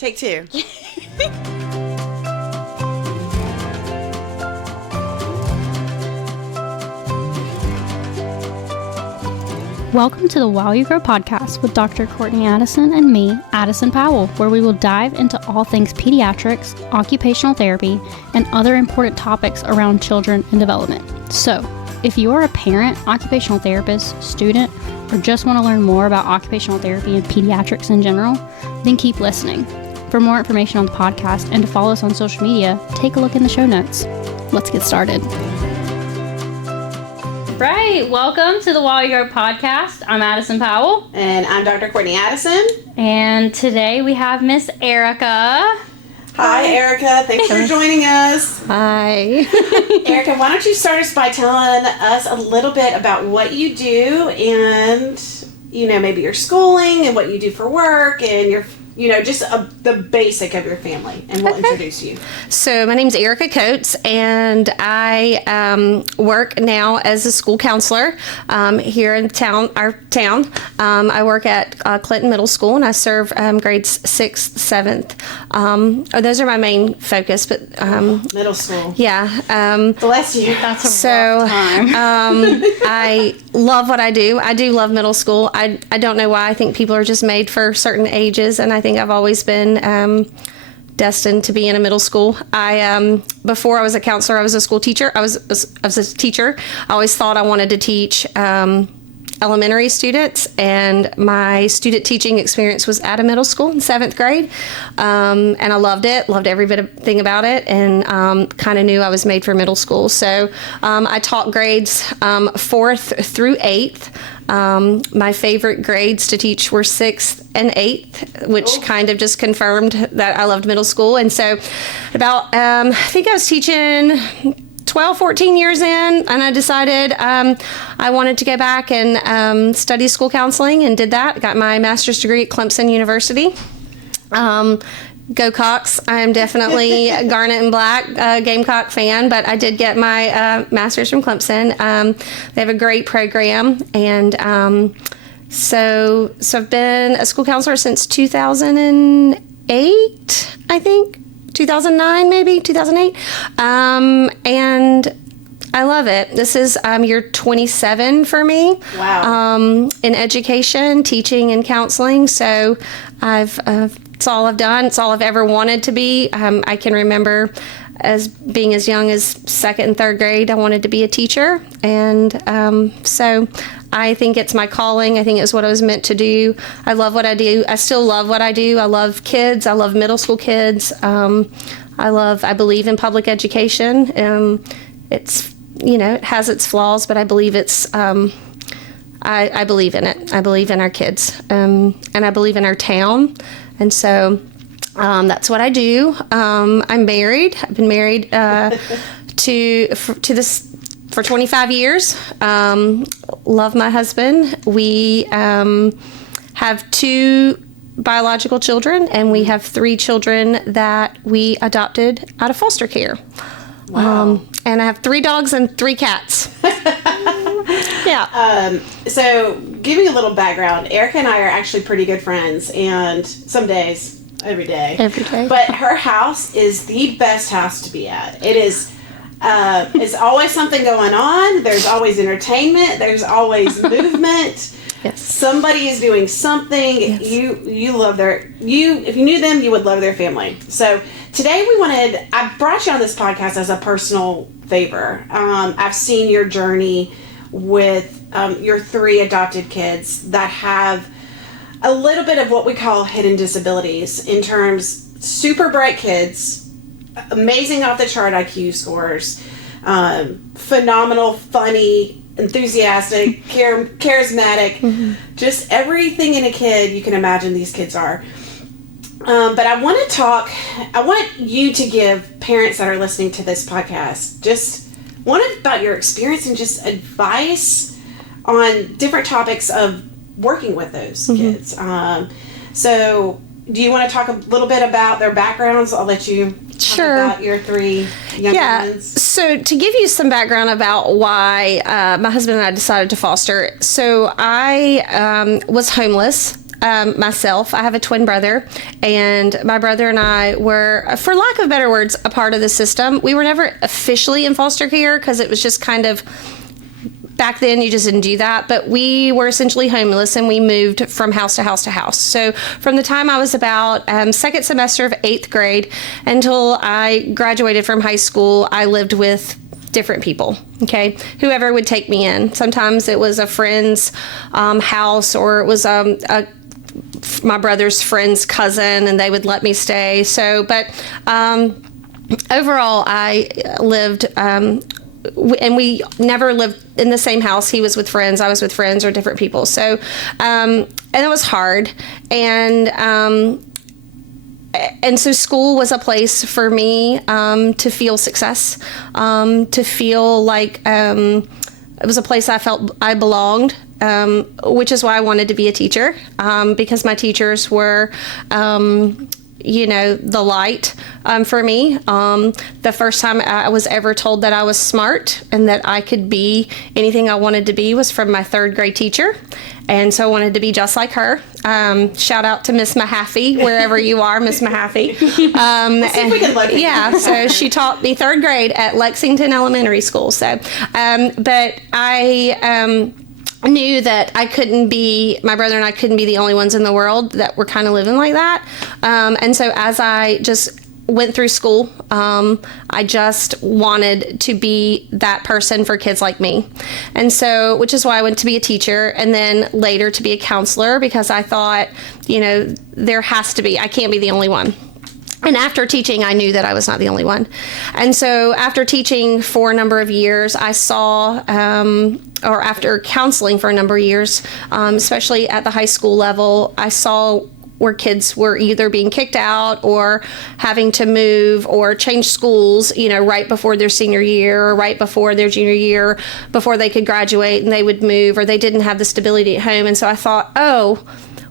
Take two. Welcome to the While You Grow podcast with Dr. Courtney Addison and me, Addison Powell, where we will dive into all things pediatrics, occupational therapy, and other important topics around children and development. So, if you are a parent, occupational therapist, student, or just want to learn more about occupational therapy and pediatrics in general, then keep listening. For more information on the podcast and to follow us on social media, take a look in the show notes. Let's get started. Right, welcome to the While You Grow podcast. I'm Addison Powell. And I'm Dr. Courtney Addison. And today we have Miss Erica. Hi, Erica. Thanks for joining us. Hi. Erica, why don't you start us by telling us a little bit about what you do and, maybe your schooling and what you do for work and your just the basic of your family, and we'll introduce you. So my name's Erica Coates, and I work now as a school counselor here in our town. I work at Clinton Middle School, and I serve grades 6th, 7th. Those are my main focus, but middle school. Yeah. Bless you. That's a rough time. I love what I do. I do love middle school. I don't know why. I think people are just made for certain ages, and I think I've always been destined to be in a middle school. Before I was a counselor, I was a school teacher. I was a teacher. I always thought I wanted to teach elementary students, and my student teaching experience was at a middle school in 7th grade. And I loved it, loved every thing about it, and kind of knew I was made for middle school. So I taught grades 4th through 8th. My favorite grades to teach were 6th and 8th, which kind of just confirmed that I loved middle school. And so about, I think I was teaching 12, 14 years in, and I decided I wanted to go back and study school counseling, and did that. Got my master's degree at Clemson University. Go Cox. I am definitely a Garnet and Black Gamecock fan, but I did get my master's from Clemson. They have a great program, and so I've been a school counselor since 2008, I think. 2009, maybe 2008, and I love it. This is year 27 for me. Wow. In education, teaching, and counseling. So it's all I've done. It's all I've ever wanted to be. I can remember as being as young as 2nd and 3rd grade, I wanted to be a teacher, and so I think it's my calling. I think it's what I was meant to do. I love what I do. I still love what I do. I love kids. I love middle school kids. I believe in public education. It's, it has its flaws, but I believe it's, I believe in it. I believe in our kids. And I believe in our town. And so that's what I do. I'm married. I've been married to this for 25 years. Love my husband. We have 2 biological children, and we have 3 children that we adopted out of foster care. Wow. And I have 3 dogs and 3 cats. Yeah. So give me a little background. Erica and I are actually pretty good friends, and some days, every day. Every day. But her house is the best house to be at. It is. It's always something going on. There's always entertainment. There's always movement. Yes. Somebody is doing something. Yes. You love if you knew them, you would love their family. So today I brought you on this podcast as a personal favor. I've seen your journey with your 3 adopted kids that have a little bit of what we call hidden disabilities, in terms super bright kids, amazing off the chart IQ scores, phenomenal, funny, enthusiastic, charismatic, just everything in a kid you can imagine these kids are. But I want you to give parents that are listening to this podcast just about your experience and just advice on different topics of working with those kids. So do you want to talk a little bit about their backgrounds? I'll let you talk about your 3 young ones. So to give you some background about why my husband and I decided to foster. So I was homeless. myself. I have a twin brother, and my brother and I were, for lack of better words, a part of the system. We were never officially in foster care because it was just kind of, back then you just didn't do that, but we were essentially homeless and we moved from house to house to house. So from the time I was about second semester of 8th grade until I graduated from high school, I lived with different people, okay? Whoever would take me in. Sometimes it was a friend's house, or it was my brother's friend's cousin, and they would let me stay. So, but overall, I lived, and we never lived in the same house. He was with friends, I was with friends, or different people. So, and it was hard. And so school was a place for me to feel success, to feel like it was a place I felt I belonged, which is why I wanted to be a teacher, because my teachers were, the light for me. The first time I was ever told that I was smart and that I could be anything I wanted to be was from my 3rd grade teacher. And so I wanted to be just like her. Shout out to Miss Mahaffey, wherever you are, Miss Mahaffey. So she taught me 3rd grade at Lexington Elementary School. So, but I knew that my brother and I couldn't be the only ones in the world that were kind of living like that. And so as I just went through school, I just wanted to be that person for kids like me. And so, which is why I went to be a teacher and then later to be a counselor, because I thought, there has to be, I can't be the only one. And after teaching, I knew that I was not the only one. And so after teaching for a number of years, I saw, or after counseling for a number of years, especially at the high school level, I saw where kids were either being kicked out or having to move or change schools, right before their senior year or right before their junior year, before they could graduate, and they would move, or they didn't have the stability at home. And so I thought,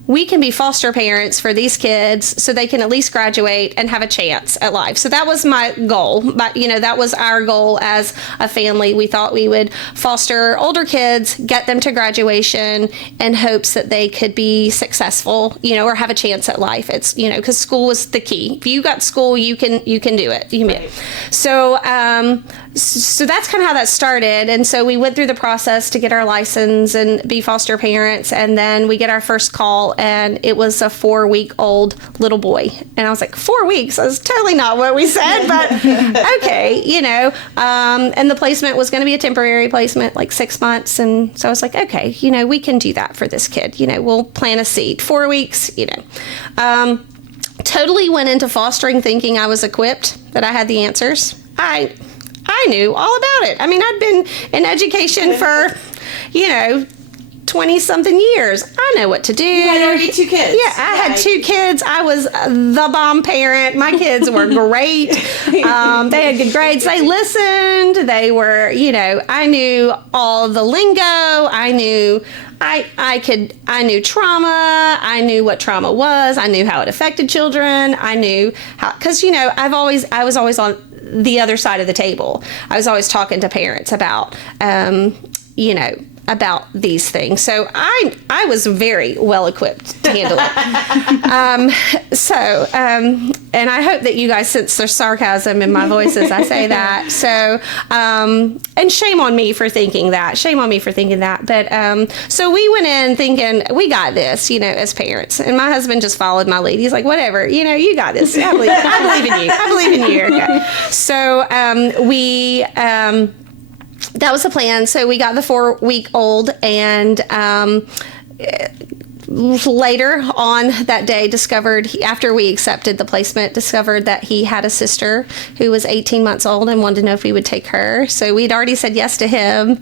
we can be foster parents for these kids so they can at least graduate and have a chance at life. So that was my goal. But, that was our goal as a family. We thought we would foster older kids, get them to graduation in hopes that they could be successful, or have a chance at life. It's, because school was the key. If you got school, you can do it. Right. So that's kind of how that started. And so we went through the process to get our license and be foster parents. And then we get our first call, and it was a 4-week-old little boy. And I was like, 4 weeks? That's totally not what we said, but okay, and the placement was going to be a temporary placement, like 6 months. And so I was like, okay, we can do that for this kid. We'll plant a seed. 4 weeks, totally went into fostering thinking I was equipped, that I had the answers. I knew all about it. I mean, I'd been in education for, 20-something years. I know what to do. You had already 2 kids. Yeah, I had 2 kids. I was the bomb parent. My kids were great. They had good grades. They listened. They were, I knew all the lingo. I knew trauma. I knew what trauma was. I knew how it affected children. I knew how, because, I was always on the other side of the table. I was always talking to parents about, about these things. So I was very well equipped to handle it. And I hope that you guys sense the sarcasm in my voice as I say that. So, and shame on me for thinking that. But, so we went in thinking, we got this, as parents. And my husband just followed my lead. He's like, whatever, you got this. I believe in you. I believe in you, Erica. So, that was the plan. So we got the 4-week-old, and later on that day discovered, after we accepted the placement, discovered that he had a sister who was 18 months old and wanted to know if we would take her. So we'd already said yes to him.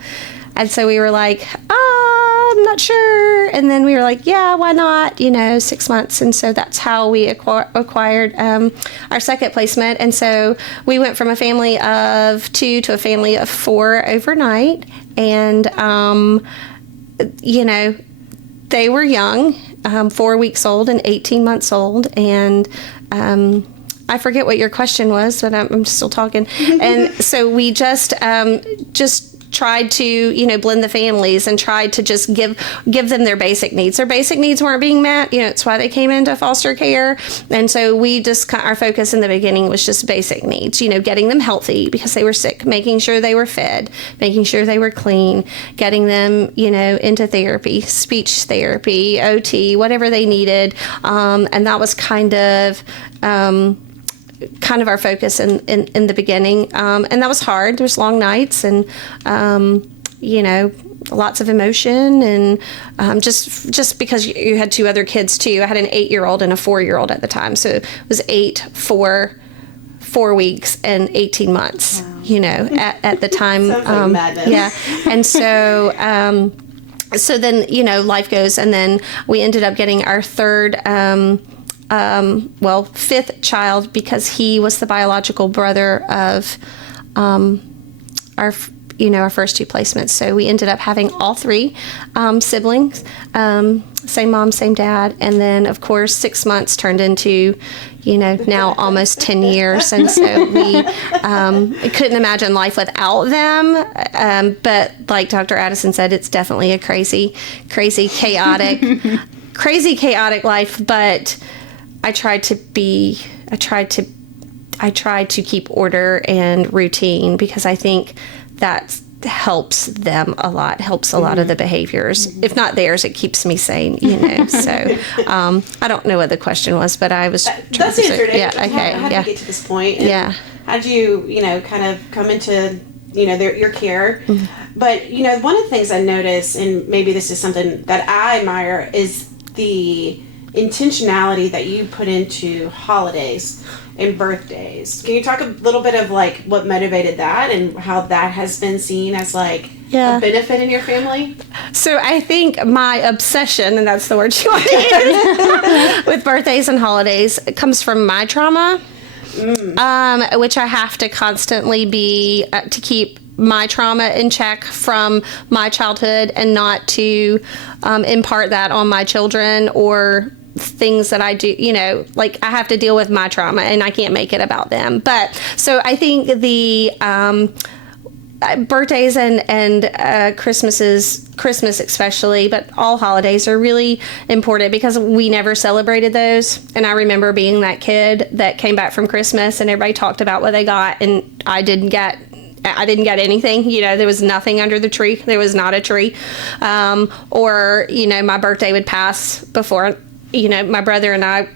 And so we were like, I'm not sure. And then we were like, yeah, why not? 6 months. And so that's how we acquired our second placement. And so we went from a family of 2 to a family of 4 overnight. And, they were young, 4 weeks old and 18 months old. And I forget what your question was, but I'm still talking. And so we just tried to, blend the families and tried to just give them their basic needs. Their basic needs weren't being met. It's why they came into foster care. And so we just, our focus in the beginning was just basic needs, getting them healthy because they were sick, making sure they were fed, making sure they were clean, getting them, into therapy, speech therapy, OT, whatever they needed. And that was kind of our focus in the beginning. And that was hard. There was long nights and, lots of emotion and just because you had two other kids too. I had an 8-year-old and a 4-year-old at the time. So it was 8 for 4 weeks and 18 months, at the time. Sounds like madness. Yeah. And so, so then, life goes, and then we ended up getting our third, fifth child because he was the biological brother of our first 2 placements. So we ended up having all 3 siblings, same mom, same dad. And then, of course, 6 months turned into, now almost 10 years. And so we couldn't imagine life without them. But like Dr. Addison said, it's definitely a crazy, chaotic, life. But I tried to keep order and routine because I think that helps them a lot, helps a lot of the behaviors. If not theirs, it keeps me sane, So I don't know what the question was, but I was trying that's to answered. Yeah, okay. How did you get to this point? And how did you, kind of come into, your care? But, one of the things I notice, and maybe this is something that I admire, is the intentionality that you put into holidays and birthdays. Can you talk a little bit of what motivated that and how that has been seen as a benefit in your family? So I think my obsession, and that's the word you want to use, with birthdays and holidays comes from my trauma, which I have to constantly be to keep my trauma in check from my childhood and not to impart that on my children or things that I do, I have to deal with my trauma and I can't make it about them. But so I think the birthdays and Christmas especially, but all holidays are really important because we never celebrated those. And I remember being that kid that came back from Christmas and everybody talked about what they got and I didn't get anything. There was nothing under the tree. There was not a tree. Or my birthday would pass before, my brother and I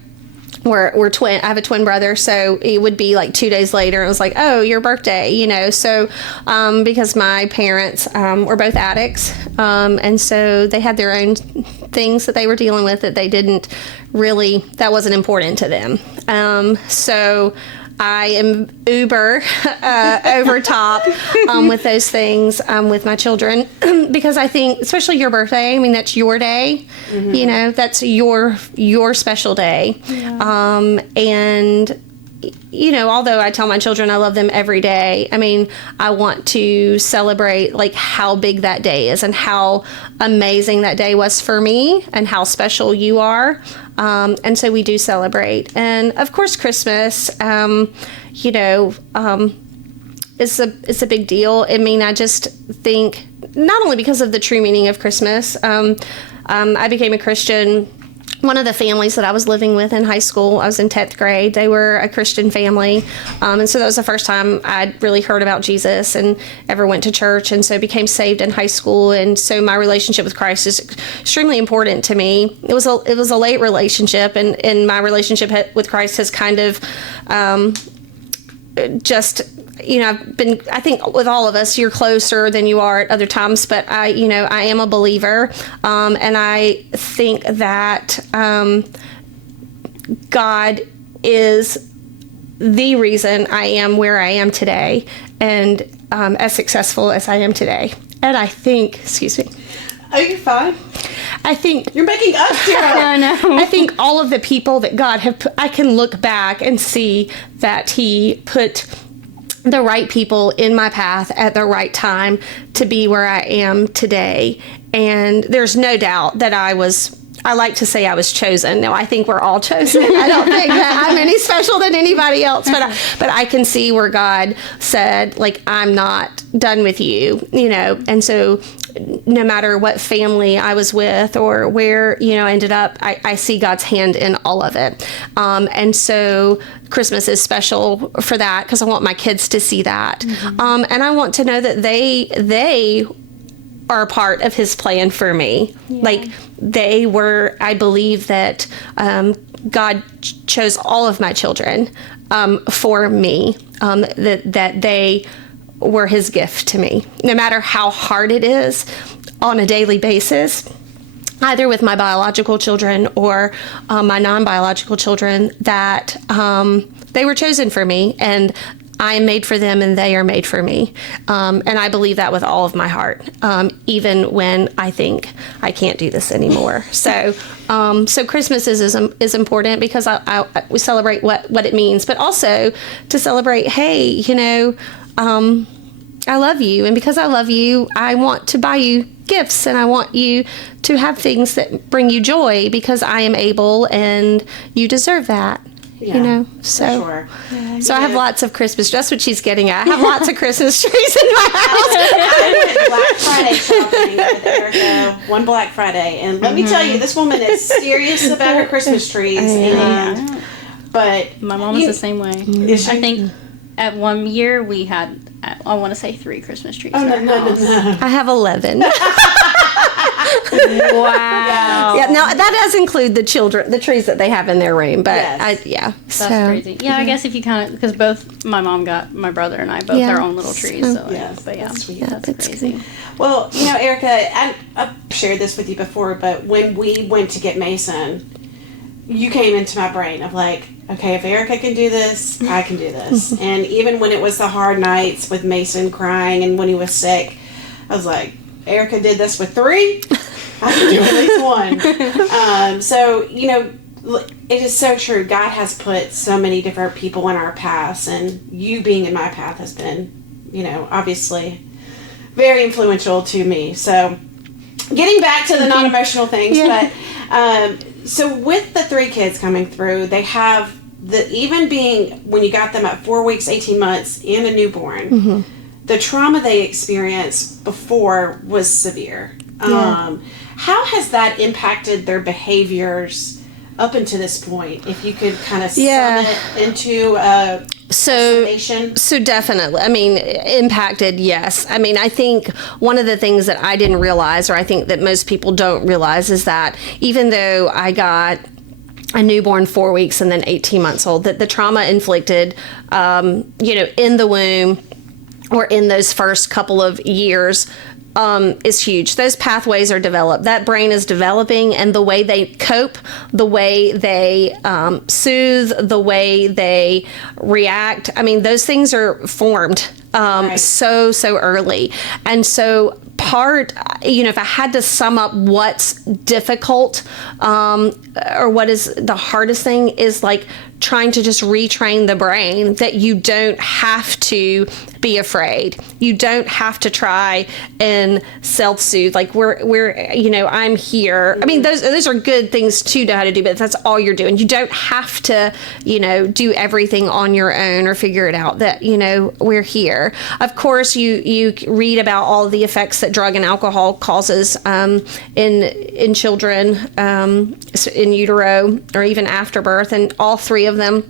were twin. I have a twin brother. So it would be 2 days later. It was like, oh, your birthday, So because my parents were both addicts. And so they had their own things that they were dealing with that they didn't really, that wasn't important to them. So I am uber over top with those things with my children because I think, especially your birthday, that's your day, that's your special day. Yeah. And although I tell my children I love them every day, I want to celebrate how big that day is and how amazing that day was for me and how special you are. And so we do celebrate. And of course, Christmas, it's a big deal. I just think not only because of the true meaning of Christmas, I became a Christian. One of the families that I was living with in high school, I was in 10th grade, they were a Christian family. And so that was the first time I'd really heard about Jesus and ever went to church. And so became saved in high school. And so my relationship with Christ is extremely important to me. It was a late relationship, and my relationship with Christ has kind of I think with all of us, you're closer than you are at other times, but I am a believer. And I think that, God is the reason I am where I am today and, as successful as I am today. And I think, excuse me. Oh, you're fine. I think you're making us Tara. No. I think all of the people that God I can look back and see that He put the right people in my path at the right time to be where I am today. And there's no doubt that I like to say I was chosen. No, I think we're all chosen. I don't think that I'm any special special than anybody else. But I can see where God said, like, I'm not done with you, and so no matter what family I was with or where, I ended up, I see God's hand in all of it. And so Christmas is special for that because I want my kids to see that. Mm-hmm. And I want to know that they are a part of his plan for me. Yeah. Like I believe that God chose all of my children for me, that they were his gift to me, no matter how hard it is on a daily basis, either with my biological children or my non-biological children, that they were chosen for me, and I am made for them and they are made for me. And I believe that with all of my heart, even when I think I can't do this anymore. So Christmas is important because we celebrate what it means, but also to celebrate, hey, I love you. And because I love you, I want to buy you gifts and I want you to have things that bring you joy because I am able and you deserve that. Yeah, so sure. So I have lots of Christmas. That's what she's getting at. I have lots of Christmas trees in my house. I went Black Friday shopping with Erica one Black Friday, and let me tell you, this woman is serious about her Christmas trees. But my mom is the same way. I think at one year we had, I want to say 3 Christmas trees. Oh, no. I have 11. Wow. Yeah, now that does include the trees that they have in their room, but That's crazy. Yeah, I guess if you kind of, because both my mom got my brother and I both our own little trees. So that's sweet. That's crazy. Cool. Well, Erica, I've shared this with you before, but when we went to get Mason, you came into my brain of like, okay, if Erica can do this, I can do this. And even when it was the hard nights with Mason crying and when he was sick, I was like, Erica did this with 3. I can do at least 1. So, it is so true. God has put so many different people in our paths, and you being in my path has been, obviously very influential to me. So, getting back to the non-emotional things, but so with the 3 kids coming through, they have even being, when you got them at 4 weeks, 18 months, and a newborn, the trauma they experienced before was severe. How has that impacted their behaviors up until this point? If you could kind of sum it into a summation. So definitely. I mean, impacted, yes. I mean, I think one of the things that I didn't realize, or I think that most people don't realize, is that even though I got a newborn 4 weeks and then 18 months old, that the trauma inflicted, in the womb or in those first couple of years is huge. Those pathways are developed. That brain is developing, and the way they cope, the way they soothe, the way they react. I mean, those things are formed so early. And so if I had to sum up what's difficult or what is the hardest thing, is like trying to just retrain the brain that you don't have to be afraid. You don't have to try and self-soothe. Like we're I'm here. I mean, those are good things to know how to do, but that's all you're doing. You don't have to, do everything on your own or figure it out. That, we're here. Of course, you read about all the effects that drug and alcohol causes in children, in utero, or even after birth, and all 3 of them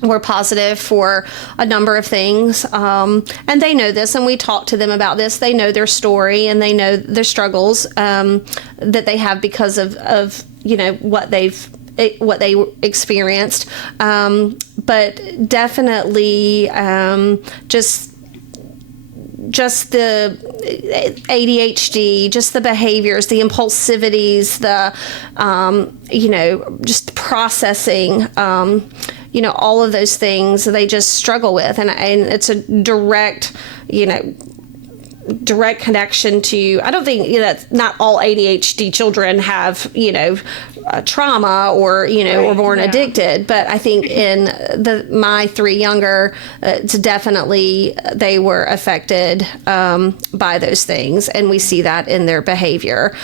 were positive for a number of things, and they know this, and we talk to them about this. They know their story, and they know their struggles that they have because of what they experienced, but definitely just the ADHD, just the behaviors, the impulsivities, the just processing, all of those things they just struggle with, and it's a direct connection to, I don't think that not all ADHD children have, trauma or, or born addicted, but I think in my 3 younger, it's definitely, they were affected by those things, and we see that in their behavior.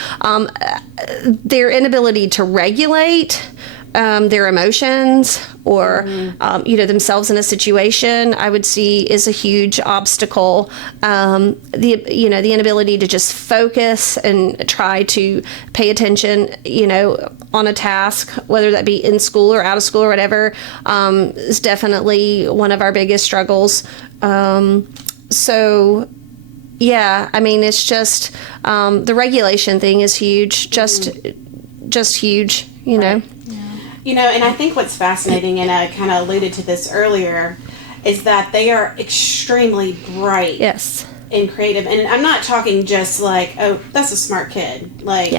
Their inability to regulate their emotions or, themselves in a situation, I would see is a huge obstacle. The inability to just focus and try to pay attention, on a task, whether that be in school or out of school or whatever, is definitely one of our biggest struggles. It's just the regulation thing is huge, just huge, know. Yeah. And I think what's fascinating, and I kind of alluded to this earlier, is that they are extremely bright. Yes. And creative. And I'm not talking just like, oh, that's a smart kid. Like,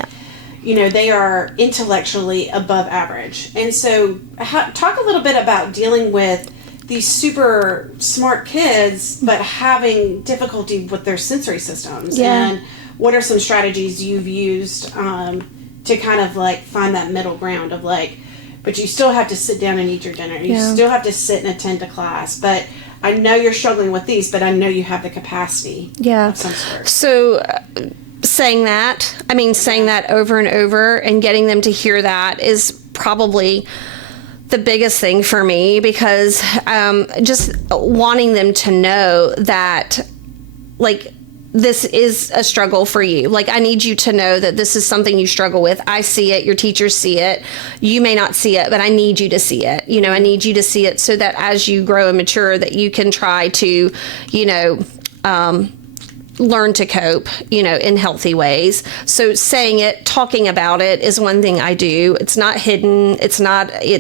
they are intellectually above average. And so talk a little bit about dealing with these super smart kids, but having difficulty with their sensory systems. Yeah. And what are some strategies you've used to kind of like find that middle ground of like, but you still have to sit down and eat your dinner. You still have to sit and attend to class. But I know you're struggling with these, but I know you have the capacity of some sort. So saying that over and over and getting them to hear that is probably the biggest thing for me, because just wanting them to know that, like, this is a struggle for you. Like, I need you to know that this is something you struggle with. I see it. Your teachers see it. You may not see it, but I need you to see it. I need you to see it so that as you grow and mature, that you can try to, learn to cope, in healthy ways. So saying it, talking about it is one thing I do. It's not hidden.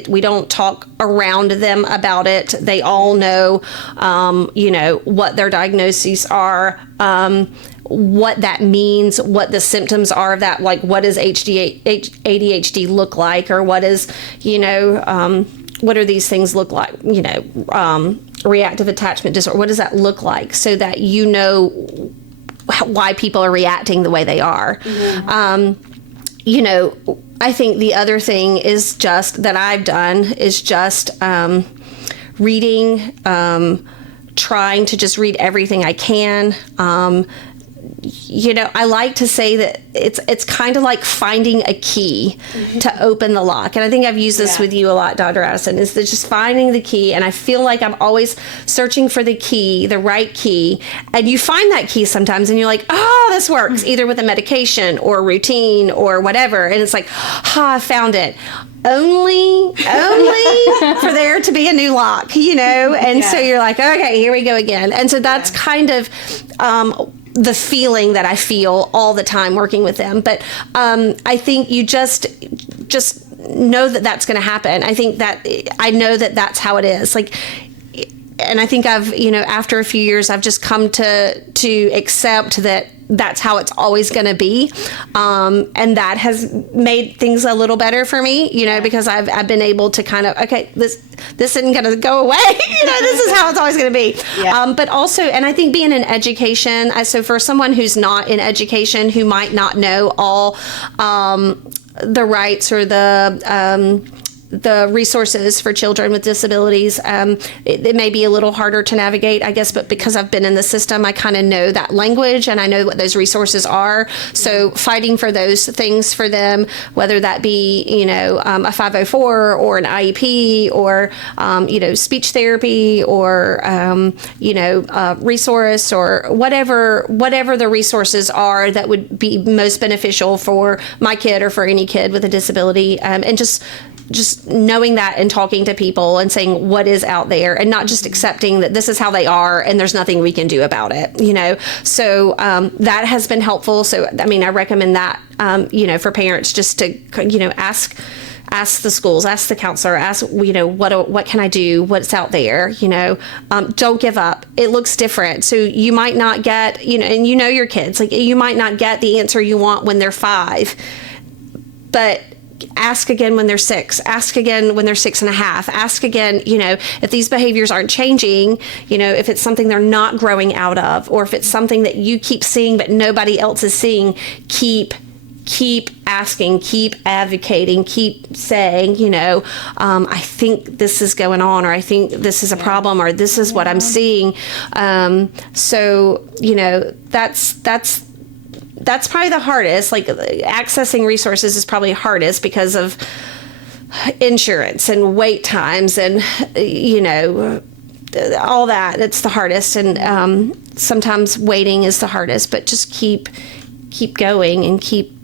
We don't talk around them about it. They all know, what their diagnoses are, what that means, what the symptoms are of that, like what does ADHD look like, or what is, what are these things look like, reactive attachment disorder, what does that look like, so that why people are reacting the way they are. I think the other thing is just that I've done is just reading, trying to just read everything I can. I like to say that it's kind of like finding a key to open the lock. And I think I've used this with you a lot, Dr. Addison, is that just finding the key. And I feel like I'm always searching for the key, the right key. And you find that key sometimes and you're like, oh, this works, either with a medication or routine or whatever. And it's like, I found it. Only for there to be a new lock, And so you're like, okay, here we go again. And so that's kind of the feeling that I feel all the time working with them. But I think you just know that that's going to happen. I think that I know that that's how it is. Like, and I think I've, after a few years, I've just come to accept that that's how it's always going to be. And that has made things a little better for me, because I've been able to kind of, okay, this isn't going to go away. This is how it's always going to be. Yeah. But also, and I think being in education, so for someone who's not in education, who might not know all the rights or the resources for children with disabilities, it may be a little harder to navigate, I guess, but because I've been in the system, I kind of know that language and I know what those resources are. So fighting for those things for them, whether that be, a 504 or an IEP or, speech therapy or, resource or whatever the resources are that would be most beneficial for my kid or for any kid with a disability, and just knowing that and talking to people and saying what is out there and not just accepting that this is how they are and there's nothing we can do about it, So that has been helpful. So, I recommend that, for parents just to, ask the schools, ask the counselor, ask, what can I do? What's out there? Don't give up. It looks different. So you might not get, and your kids, like you might not get the answer you want when they're 5, but ask again when they're 6, ask again when they're 6.5, ask again, if these behaviors aren't changing, if it's something they're not growing out of, or if it's something that you keep seeing but nobody else is seeing, keep asking, keep advocating, keep saying, I think this is going on, or I think this is a problem, or this is what I'm seeing. So, that's probably the hardest. Like, accessing resources is probably hardest because of insurance and wait times and, all that. It's the hardest. And sometimes waiting is the hardest, but just keep going and keep,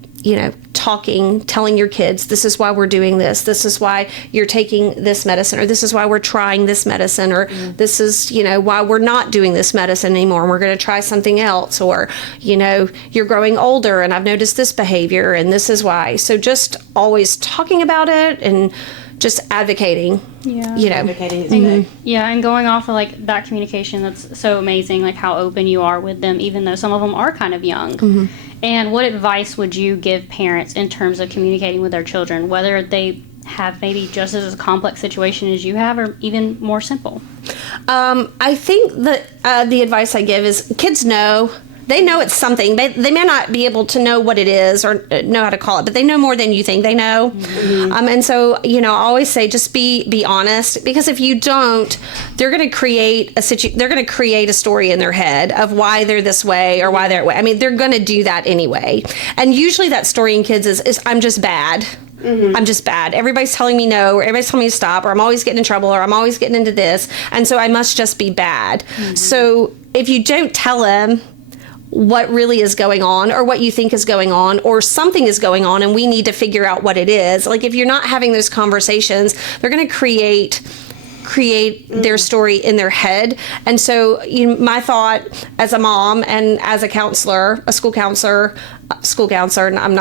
talking, telling your kids, this is why we're doing this. This is why you're taking this medicine, or this is why we're trying this medicine, or this is, why we're not doing this medicine anymore and we're going to try something else, or, you're growing older and I've noticed this behavior and this is why. So just always talking about it and just advocating. Advocating is good. Yeah, and going off of like that communication, that's so amazing, like how open you are with them, even though some of them are kind of young. And what advice would you give parents in terms of communicating with their children, whether they have maybe just as a complex situation as you have, or even more simple? I think that the advice I give is kids know. They know it's something. They may not be able to know what it is or know how to call it, but they know more than you think they know. And so, I always say just be honest, because if you don't, they're going to create a story in their head of why they're this way or why they're that way. I mean, they're going to do that anyway. And usually that story in kids is I'm just bad. I'm just bad. Everybody's telling me no, or everybody's telling me to stop, or I'm always getting in trouble, or I'm always getting into this. And so I must just be bad. So if you don't tell them what really is going on, or what you think is going on, or something is going on and we need to figure out what it is. Like if you're not having those conversations, they're going to create their story in their head. And so my thought as a mom and as a counselor, a school counselor, and I'm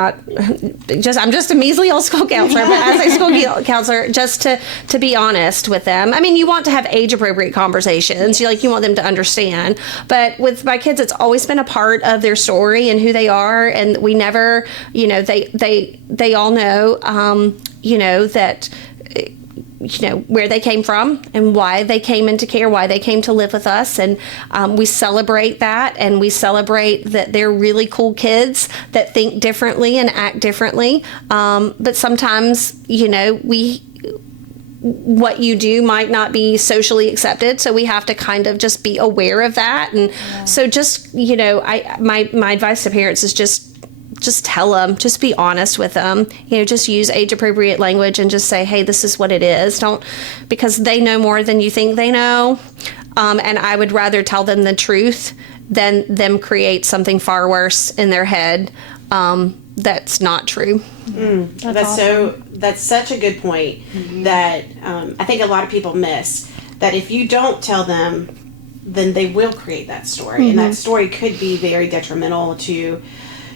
just a measly old school counselor, but as a school counselor, just to be honest with them. I mean, you want to have age appropriate conversations. You want them to understand. But with my kids, it's always been a part of their story and who they are. And we never, they all know, that, where they came from and why they came into care, why they came to live with us. And we celebrate that, and we celebrate that they're really cool kids that think differently and act differently. But sometimes, what you do might not be socially accepted. So we have to kind of just be aware of that. And so just, my advice to parents is just tell them, just be honest with them, just use age appropriate language and just say, hey, this is what it is. Because they know more than you think they know. And I would rather tell them the truth than them create something far worse in their head that's not true. That's awesome. That's such a good point that I think a lot of people miss, that if you don't tell them, then they will create that story. And that story could be very detrimental to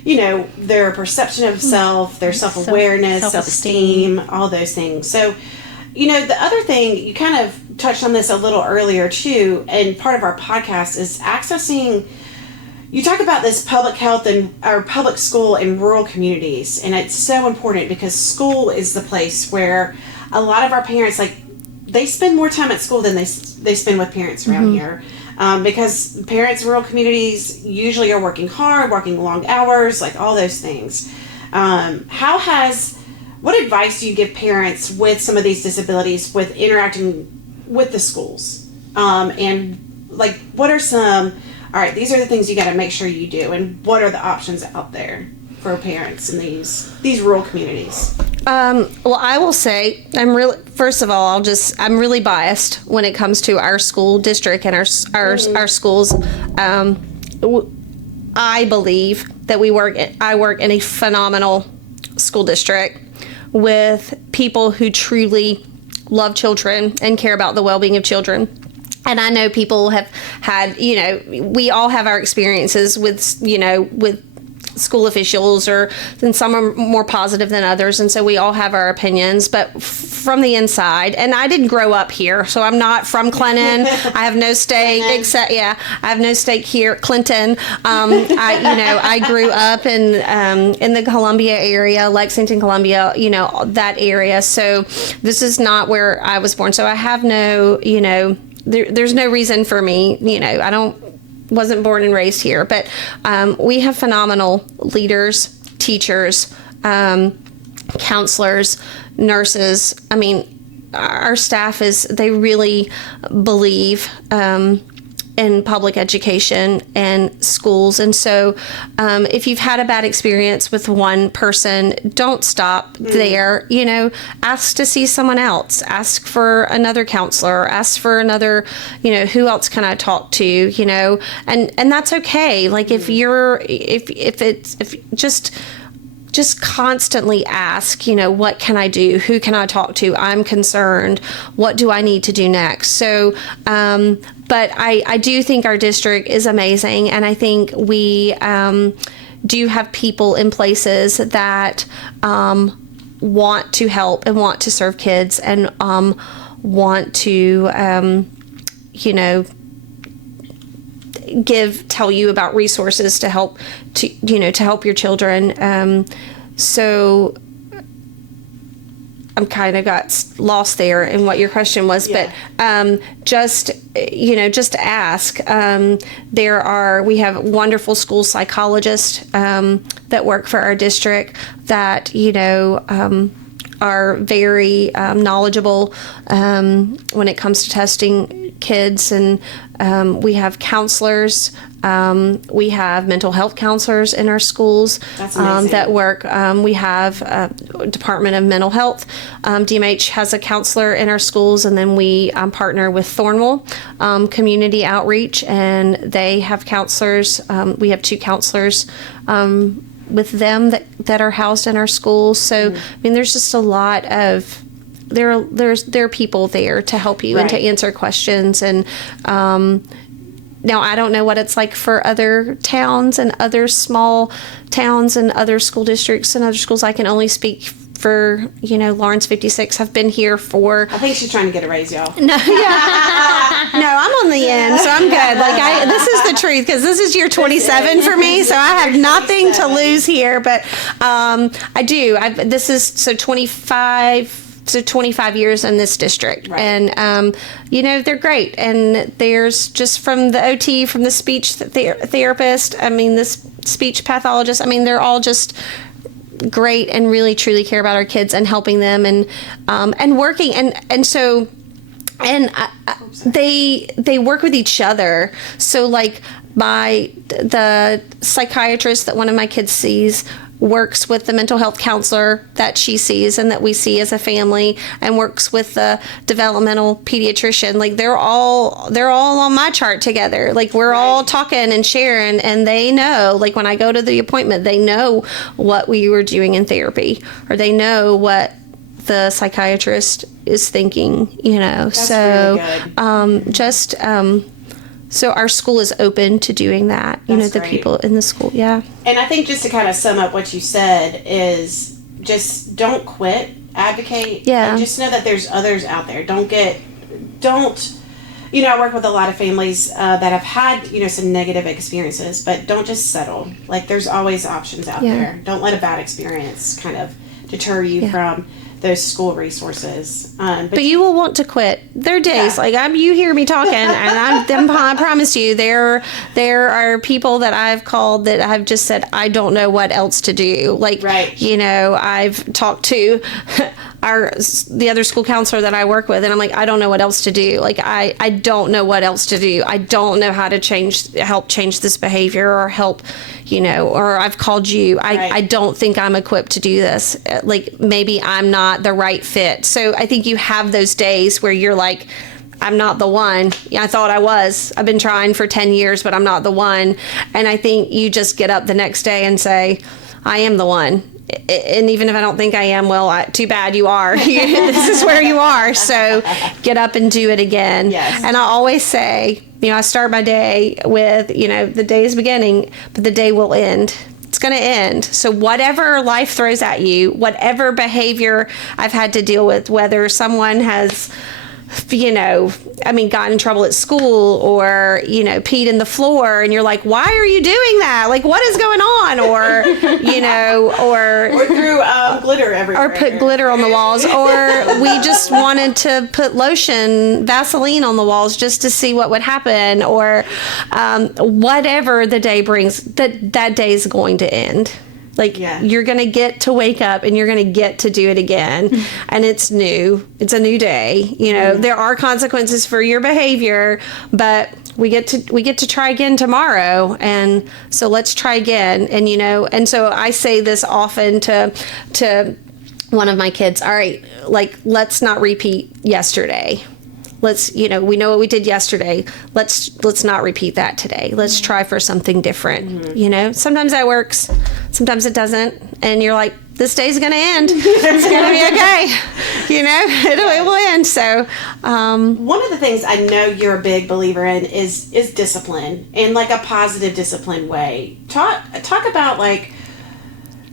their perception of self, their self-awareness, self-esteem, all those things. So, the other thing, you kind of touched on this a little earlier too, and part of our podcast is accessing, you talk about this public health or public school in rural communities, and it's so important because school is the place where a lot of our parents, they spend more time at school than they spend with parents around here. Because parents in rural communities usually are working hard, working long hours, all those things. What advice do you give parents with some of these disabilities with interacting with the schools? And what are some, all right, these are the things you got to make sure you do, and what are the options out there for parents in these rural communities? Well, I will say I'm really biased when it comes to our school district and our schools. I believe that I work in a phenomenal school district with people who truly love children and care about the well-being of children. And I know people have had, we all have our experiences with school officials, and some are more positive than others, and so we all have our opinions. But from the inside, and I didn't grow up here, so I'm not from Clinton. I have no stake I have no stake here, Clinton. I grew up in the Columbia area, Lexington, Columbia, that area. So this is not where I was born. So I have no, there's no reason for me, wasn't born and raised here, but we have phenomenal leaders, teachers, counselors, nurses. I mean, our staff they really believe in in public education and schools. And so if you've had a bad experience with one person, don't stop there. Ask to see someone else, ask for another counselor, ask for another, who else can I talk to, and that's okay. Like if just constantly ask, what can I do? Who can I talk to? I'm concerned. What do I need to do next? So, but I do think our district is amazing. And I think we do have people in places that want to help and want to serve kids and want to, tell you about resources to help to help your children. So I'm kind of got lost there in what your question was, but just ask. We have wonderful school psychologists that work for our district that are very knowledgeable when it comes to testing kids, and we have counselors. We have mental health counselors in our schools that work. We have Department of Mental Health. DMH has a counselor in our schools, and then we partner with Thornwell Community Outreach, and they have counselors. We have 2 counselors with them that are housed in our schools. So, there's just a lot of there are people there to help you and to answer questions. And now I don't know what it's like for other towns and other small towns and other school districts and other schools. I can only speak for, Lawrence 56. I've been here for... I think she's trying to get a raise, y'all. No, I'm on the end, so I'm good. This is the truth, because this is year 27 for me, so I have nothing to lose here. But I do. This is 25 years in this district. Right. And, they're great. And there's just from the OT, from the speech therapist, this speech pathologist, they're all just great and really truly care about our kids and helping them and working. And so, they work with each other. So like the psychiatrist that one of my kids sees works with the mental health counselor that she sees and that we see as a family, and works with the developmental pediatrician. Like they're all on my chart together. Like we're all talking and sharing, and they know, like when I go to the appointment, they know what we were doing in therapy, or they know what the psychiatrist is thinking, That's so really good. So our school is open to doing that, the great. people in the school. Yeah. And I think just to kind of sum up what you said is just don't quit, advocate. Yeah. And just know that there's others out there. I work with a lot of families that have had, some negative experiences, but don't just settle. Like there's always options out there. Don't let a bad experience kind of deter you from those school resources. But you will want to quit. There are days you hear me talking, and I promise you, there are people that I've called that have just said, I don't know what else to do. Like, I've talked to the other school counselor that I work with, and I'm like, I don't know what else to do. Like, I don't know what else to do. I don't know how to help change this behavior, or help, or I've called you. I don't think I'm equipped to do this. Like, maybe I'm not the right fit. So I think you have those days where you're like, I'm not the one. I thought I was. I've been trying for 10 years, but I'm not the one. And I think you just get up the next day and say, I am the one. And even if I don't think I am, well, too bad you are. This is where you are. So get up and do it again. Yes. And I always say, I start my day with, the day is beginning, but the day will end. It's going to end. So whatever life throws at you, whatever behavior I've had to deal with, whether someone has, got in trouble at school, or, peed in the floor, and you're like, why are you doing that? Like, what is going on? Or, or threw glitter everywhere. Or put glitter on the walls. Or we just wanted to put Vaseline on the walls just to see what would happen. Or whatever the day brings, that day is going to end. Like, you're going to get to wake up, and you're going to get to do it again. And it's new. It's a new day. There are consequences for your behavior, but we get to try again tomorrow, and so let's try again. And and so I say this often to one of my kids, all right, like, let's not repeat yesterday. Let's, we know what we did yesterday. Let's not repeat that today. Let's try for something different. Sometimes that works, sometimes it doesn't, and you're like, this day's going to end. It's going to be okay. It will end. So, one of the things I know you're a big believer in is discipline, in like a positive discipline way. Talk about, like,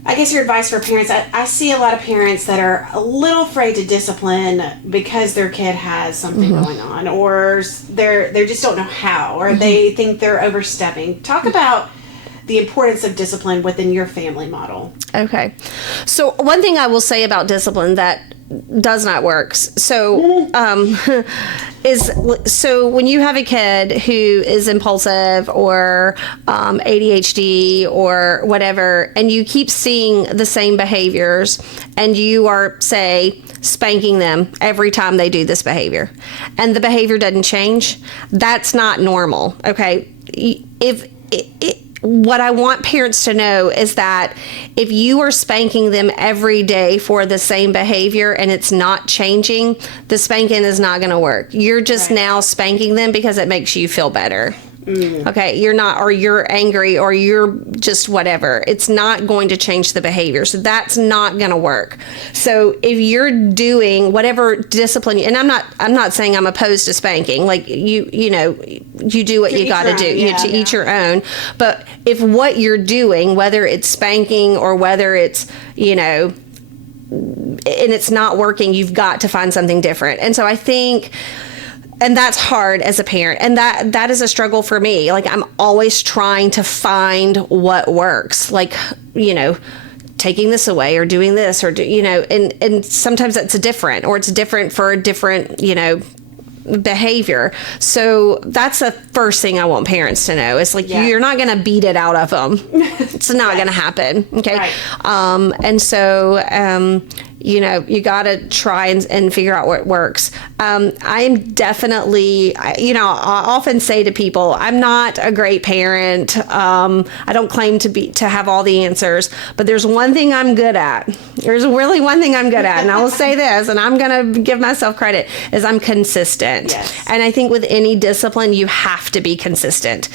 I guess your advice for parents. I see a lot of parents that are a little afraid to discipline because their kid has something going on, or they just don't know how, or they think they're overstepping. Talk about the importance of discipline within your family model. Okay. So one thing I will say about discipline that does not work. So, so when you have a kid who is impulsive or ADHD or whatever, and you keep seeing the same behaviors, and you are, say, spanking them every time they do this behavior, and the behavior doesn't change, that's not normal. Okay. What I want parents to know is that if you are spanking them every day for the same behavior and it's not changing, the spanking is not going to work. You're just now spanking them because it makes you feel better. Okay, you're not, or you're angry, or you're just whatever. It's not going to change the behavior. So that's not going to work. So if you're doing whatever discipline, and I'm not saying I'm opposed to spanking. Like you do what you got to do. To each your own. But if what you're doing, whether it's spanking or whether it's and it's not working, you've got to find something different. And so I think. And that's hard as a parent. And that is a struggle for me. Like, I'm always trying to find what works. Like, taking this away or doing this or, and sometimes it's different, or it's different for a different, behavior. So that's the first thing I want parents to know. It's like, you're not going to beat it out of them. It's not going to happen. Okay. Right. And so, you got to try and figure out what works. I am definitely, I often say to people, I'm not a great parent. I don't claim to have all the answers, but there's one thing I'm good at. There's really one thing I'm good at. And I will say this, and I'm going to give myself credit, is I'm consistent. Yes. And I think with any discipline, you have to be consistent.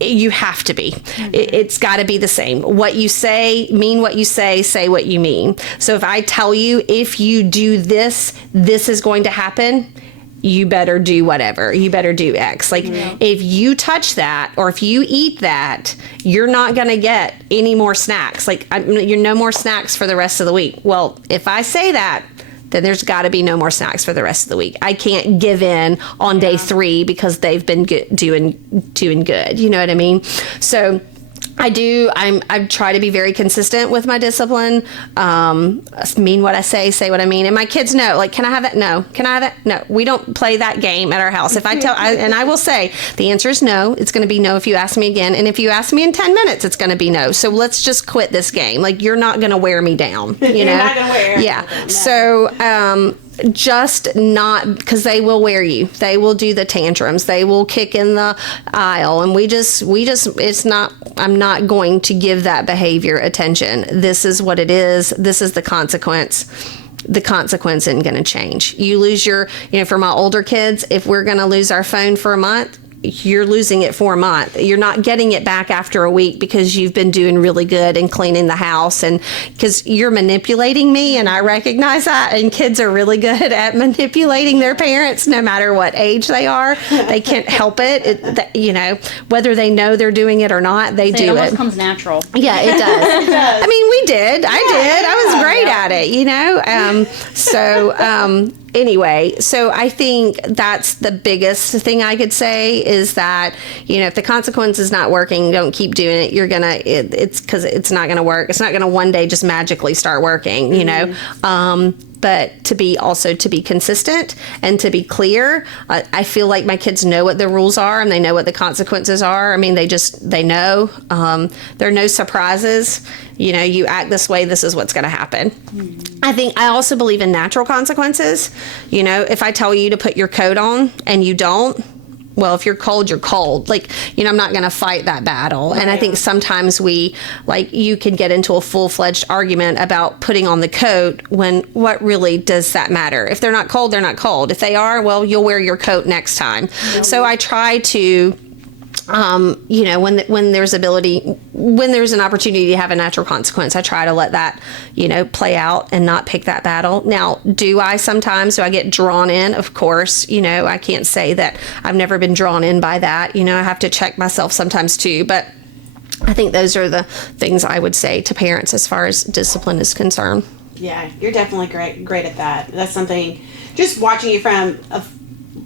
You have to be. It's got to be the same. What you say, mean what you say what you mean. So if I tell you, if you do this, this is going to happen, you better do whatever. You better do X. Like, if you touch that, or if you eat that, you're not going to get any more snacks. Like, you're no more snacks for the rest of the week. Well, if I say that, then there's got to be no more snacks for the rest of the week. I can't give in on day 3 because they've been doing good. You know what I mean? So I try to be very consistent with my discipline. Mean what I say what I mean. And my kids know, like, can I have that? No. Can I have that? No. We don't play that game at our house. If I will say, the answer is no. It's going to be no if you ask me again. And if you ask me in 10 minutes, it's going to be no. So let's just quit this game. Like, you're not going to wear me down. You're not going to wear. Yeah. No. So, just not, because they will wear you. They will do the tantrums. They will kick in the aisle. And it's not, I'm not going to give that behavior attention. This is what it is. This is the consequence. The consequence isn't going to change. You lose your, for my older kids, if we're going to lose our phone for a month, you're losing it for a month. You're not getting it back after a week because you've been doing really good and cleaning the house, and because you're manipulating me, and I recognize that. And kids are really good at manipulating their parents, no matter what age they are. They can't help it. Whether they know they're doing it or not, they do it. It almost comes natural. Yeah, it does. It does. I mean, we did. I did. I was great at it. Anyway, so I think that's the biggest thing I could say, is that, if the consequence is not working, don't keep doing it. It's because it's not going to work. It's not going to one day just magically start working, but to be consistent and to be clear. I feel like my kids know what the rules are, and they know what the consequences are. I mean, they know. There are no surprises. You act this way, this is what's going to happen. I also believe in natural consequences. If I tell you to put your coat on and you don't, well, if you're cold, you're cold. Like, I'm not going to fight that battle. And I think sometimes you can get into a full-fledged argument about putting on the coat when what really does that matter? If they're not cold, they're not cold. If they are, well, you'll wear your coat next time. So I try to, when there's an opportunity to have a natural consequence, I try to let that, play out and not pick that battle. Now, do I get drawn in? Of course, I can't say that I've never been drawn in by that. I have to check myself sometimes too, but I think those are the things I would say to parents as far as discipline is concerned. Yeah, you're definitely great at that. That's something, just watching you from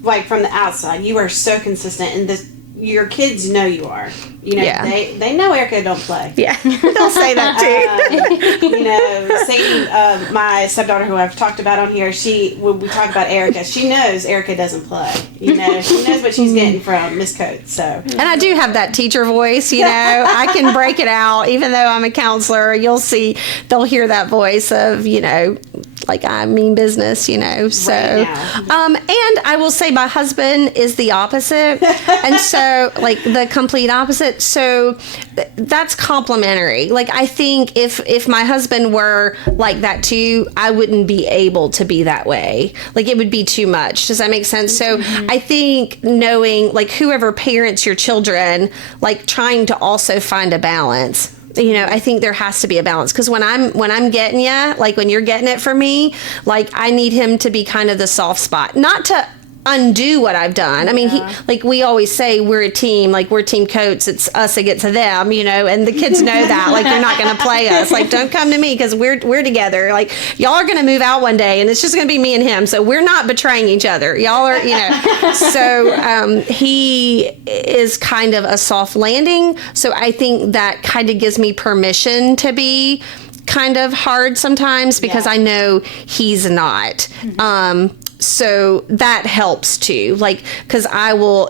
the outside, you are so consistent, and your kids know you are. They know Erica don't play. Yeah, they'll say that too. My stepdaughter, who I've talked about on here, when we talk about Erica, she knows Erica doesn't play. She knows what she's getting from Miss Coates. So, and I do have that teacher voice. I can break it out, even though I'm a counselor. You'll see, they'll hear that voice of like I mean business, so, and I will say my husband is the opposite. And so like the complete opposite. So that's complimentary. Like, I think if my husband were like that too, I wouldn't be able to be that way. Like, it would be too much. Does that make sense? So I think knowing, like, whoever parents your children, like trying to also find a balance. I think there has to be a balance, because when I'm getting you, like when you're getting it for me, like I need him to be kind of the soft spot, not to undo what I've done. I mean, we always say we're a team, like we're Team Coates. It's us against them, and the kids know that. Like, they're not going to play us. Like, don't come to me because we're together. Like, y'all are going to move out one day and it's just going to be me and him. So we're not betraying each other. Y'all are, So he is kind of a soft landing. So I think that kind of gives me permission to be kind of hard sometimes, because I know he's not. So that helps too, like, because I will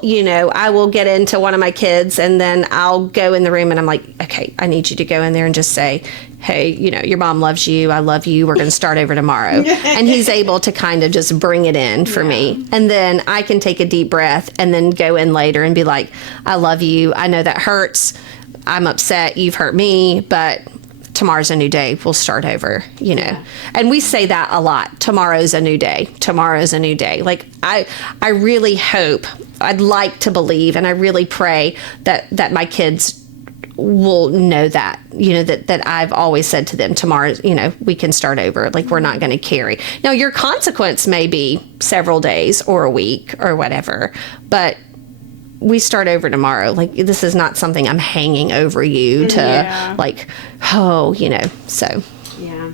get into one of my kids and then I'll go in the room and I'm like, okay, I need you to go in there and just say, hey, your mom loves you. I love you. We're going to start over tomorrow. And he's able to kind of just bring it in for me. And then I can take a deep breath and then go in later and be like, I love you. I know that hurts. I'm upset. You've hurt me, but tomorrow's a new day. We'll start over, And we say that a lot. Tomorrow's a new day. Tomorrow's a new day. Like, I really hope, I'd like to believe, and I really pray that my kids will know that, that I've always said to them, tomorrow, we can start over. Like, we're not going to carry. Now, your consequence may be several days or a week or whatever, but we start over tomorrow. Like, this is not something I'm hanging over you to like, so. Yeah.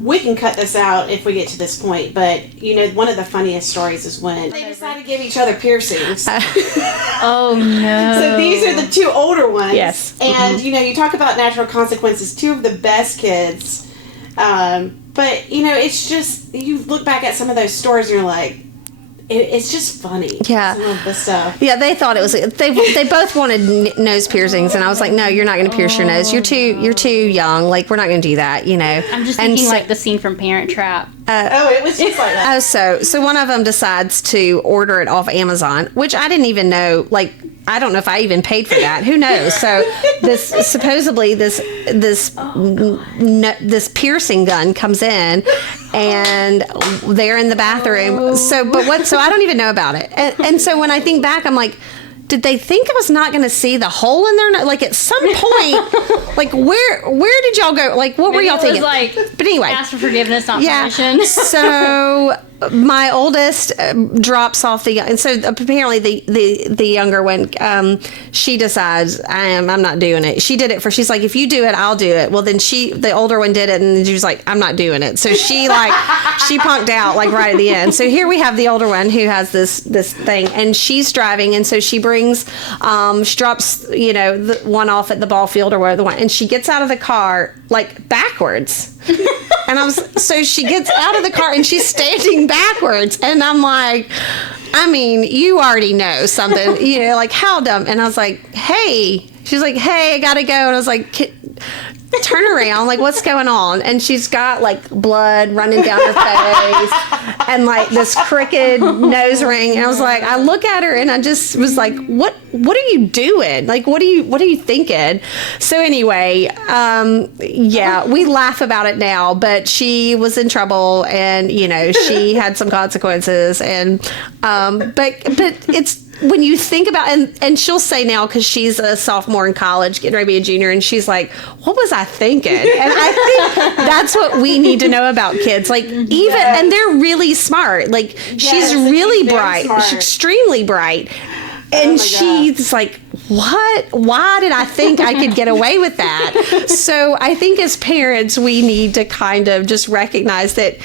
We can cut this out if we get to this point, but one of the funniest stories is when they decided to give each other piercings. Oh no. So these are the two older ones. Yes. And you talk about natural consequences, two of the best kids. But it's just, you look back at some of those stories and you're like, it's just funny. Yeah. Some of the stuff. Yeah, they thought it was. They both wanted nose piercings, and I was like, no, you're not going to pierce your nose. You're too young. Like, we're not going to do that. I'm just thinking like the scene from Parent Trap. It was just like that. So one of them decides to order it off Amazon, which I didn't even know. Like, I don't know if I even paid for that. Who knows? So this piercing gun comes in, and they're in the bathroom. So I don't even know about it. And so when I think back, I'm like, did they think I was not going to see the hole in their nose? Like, at some point, like, where did y'all go? Like, what were y'all thinking? Like, but anyway, ask for forgiveness, not permission. So my oldest drops off and so apparently the younger one, she decides I'm not doing it. She did it she's like, if you do it, I'll do it. Well, then the older one did it, and she was like, I'm not doing it. So she punked out like right at the end. So here we have the older one who has this thing, and she's driving, and so she brings she drops the one off at the ball field or where the one, and she gets out of the car like backwards. And so she gets out of the car and she's standing backwards, and I'm like, I mean, you already know something, like, how dumb. And I was like, hey, she's like, hey, I gotta go. And I was like, turn around, like, what's going on? And she's got like blood running down her face and like this crooked nose ring. And I was like, I look at her and I just was like, what are you doing? Like, what are you thinking? So anyway, we laugh about it now, but she was in trouble and, you know, she had some consequences and, but it's, when you think about, and she'll say now, because she's a sophomore in college, getting ready to be a junior, and she's like, what was I thinking? And I think that's what we need to know about kids. Like, even, and they're really smart. Like, she's really bright. She's extremely bright. And she's like, what? Why did I think I could get away with that? So I think as parents, we need to kind of just recognize that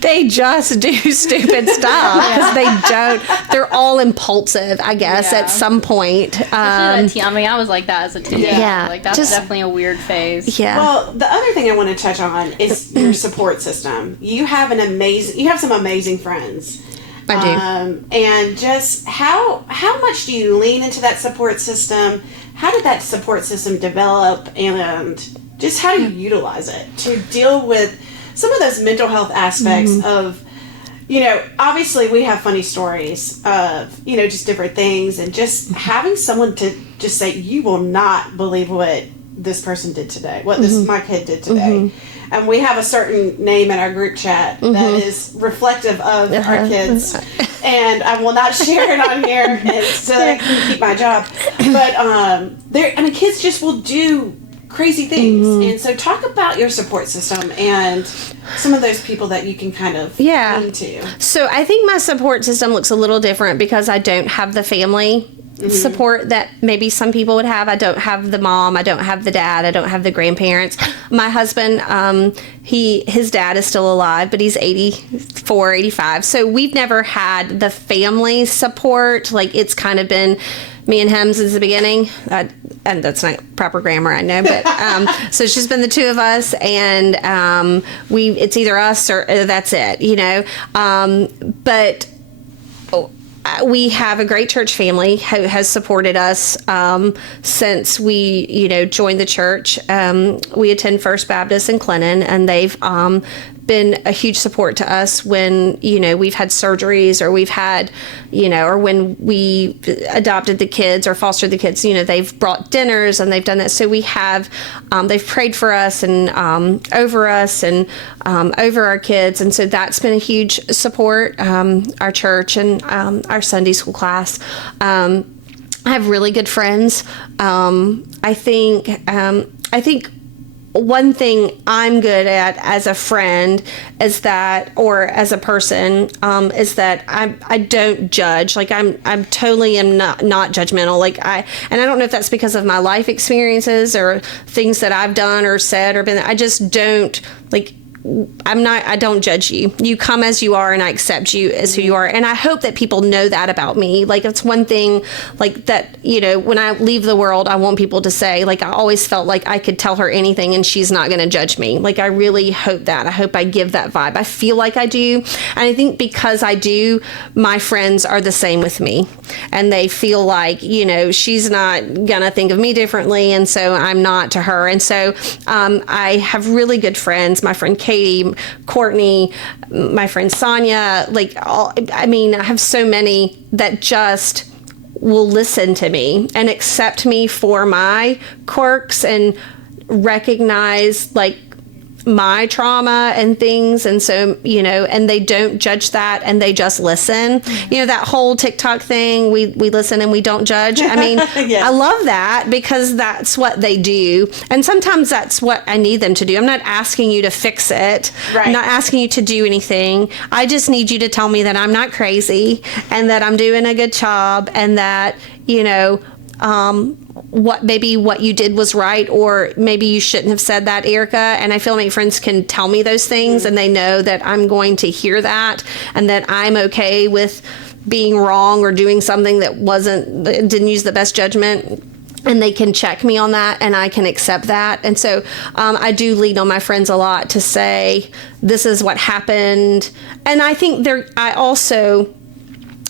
they just do stupid stuff because they're all impulsive, I guess, at some point. I mean, I was like that as a teenager. Yeah. Like, that's definitely a weird phase. Yeah. Well, the other thing I want to touch on is your support system. You have some amazing friends. I do. And just how much do you lean into that support system? How did that support system develop? And just how do you utilize it to deal with some of those mental health aspects of, you know, obviously we have funny stories of, you know, just different things, and just having someone to just say, you will not believe what this person did today, what my kid did today. And we have a certain name in our group chat that is reflective of our kids, and I will not share it on here so that I can keep my job. But kids just will do crazy things. And so talk about your support system and some of those people that you can kind of lean to. So I think my support system looks a little different because I don't have the family support that maybe some people would have. I don't have the mom, I don't have the dad, I don't have the grandparents. My husband, his dad is still alive, but he's 84, 85. So we've never had the family support. Like, it's kind of been me and him since the beginning. And that's not proper grammar, I know, but so it's just been the two of us, and it's either us or that's it, you know. But we have a great church family who has supported us since we, you know, joined the church. We attend First Baptist in Clinton, and they've been a huge support to us when, you know, we've had surgeries, or we've had, you know, or when we adopted the kids or fostered the kids, you know, they've brought dinners and they've done that. So we have, they've prayed for us and over us and over our kids. And so that's been a huge support, our church and our Sunday school class. I have really good friends. I think one thing I'm good at as a friend is that, or as a person, is that I don't judge. Like, I'm totally not judgmental. Like, I don't know if that's because of my life experiences or things that I've done or said or been. I just don't, like, I don't judge you. You come as you are, and I accept you as who you are. And I hope that people know that about me. Like, it's one thing, like, that, you know, when I leave the world, I want people to say, like, I always felt like I could tell her anything and she's not going to judge me. Like, I really hope that. I hope I give that vibe. I feel like I do. And I think because I do, my friends are the same with me. And they feel like, you know, she's not going to think of me differently, and so I'm not to her. And so I have really good friends. My friend Katie, Courtney, my friend Sonia, like, I have so many that just will listen to me and accept me for my quirks and recognize, like, my trauma and things. And so, you know, and they don't judge that, and they just listen. You know, that whole TikTok thing, we listen and we don't judge. I mean, yes. I love that because that's what they do. And sometimes that's what I need them to do. I'm not asking you to fix it. Right. I'm not asking you to do anything. I just need you to tell me that I'm not crazy and that I'm doing a good job, and that, you know, what you did was right, or maybe you shouldn't have said that, Erica. And I feel like friends can tell me those things, and they know that I'm going to hear that, and that I'm okay with being wrong or doing something that didn't use the best judgment. And they can check me on that, and I can accept that. And so I do lean on my friends a lot to say, this is what happened. And I think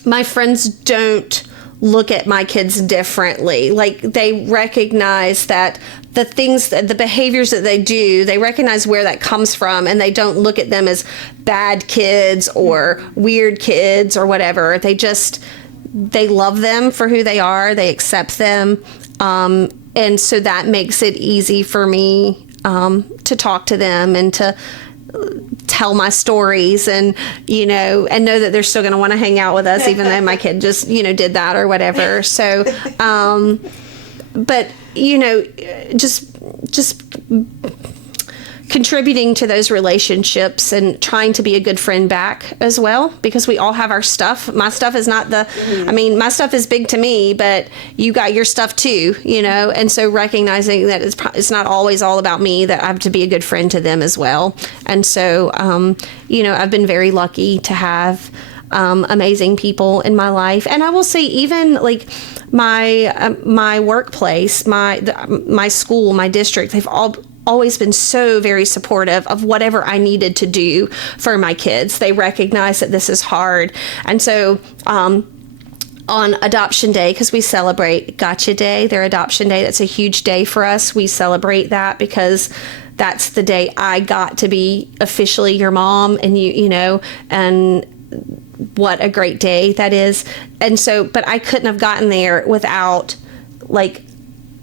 my friends don't look at my kids differently. Like, they recognize that the behaviors that they do, they recognize where that comes from, and they don't look at them as bad kids or weird kids or whatever. They love them for who they are. They accept them. And so that makes it easy for me to talk to them and to tell my stories, and and know that they're still going to want to hang out with us, even though my kid just did that or whatever. So but just contributing to those relationships and trying to be a good friend back as well, because we all have our stuff. My stuff is not my stuff is big to me, but you got your stuff too, and so recognizing that it's not always all about me, that I have to be a good friend to them as well. And so, I've been very lucky to have amazing people in my life. And I will say, even like my workplace, my school, my district, they've always been so very supportive of whatever I needed to do for my kids. They recognize that this is hard. And so on Adoption Day, because we celebrate Gotcha Day, their Adoption Day, that's a huge day for us. We celebrate that because that's the day I got to be officially your mom, and and what a great day that is. And so, but I couldn't have gotten there without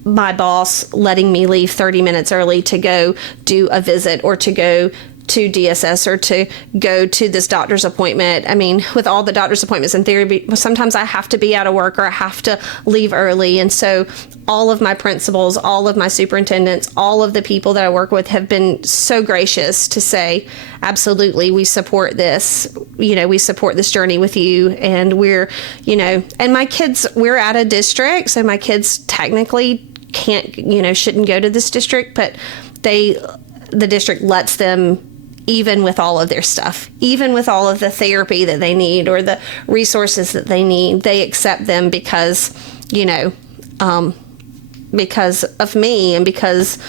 my boss letting me leave 30 minutes early to go do a visit, or to go to DSS, or to go to this doctor's appointment. I mean, with all the doctor's appointments in theory, sometimes I have to be out of work, or I have to leave early. And so all of my principals, all of my superintendents, all of the people that I work with have been so gracious to say, absolutely, we support this. We support this journey with you. And we're, and my kids, we're out of district, so my kids technically can't, shouldn't go to this district, but the district lets them, even with all of their stuff, even with all of the therapy that they need or the resources that they need, they accept them because of me, and because,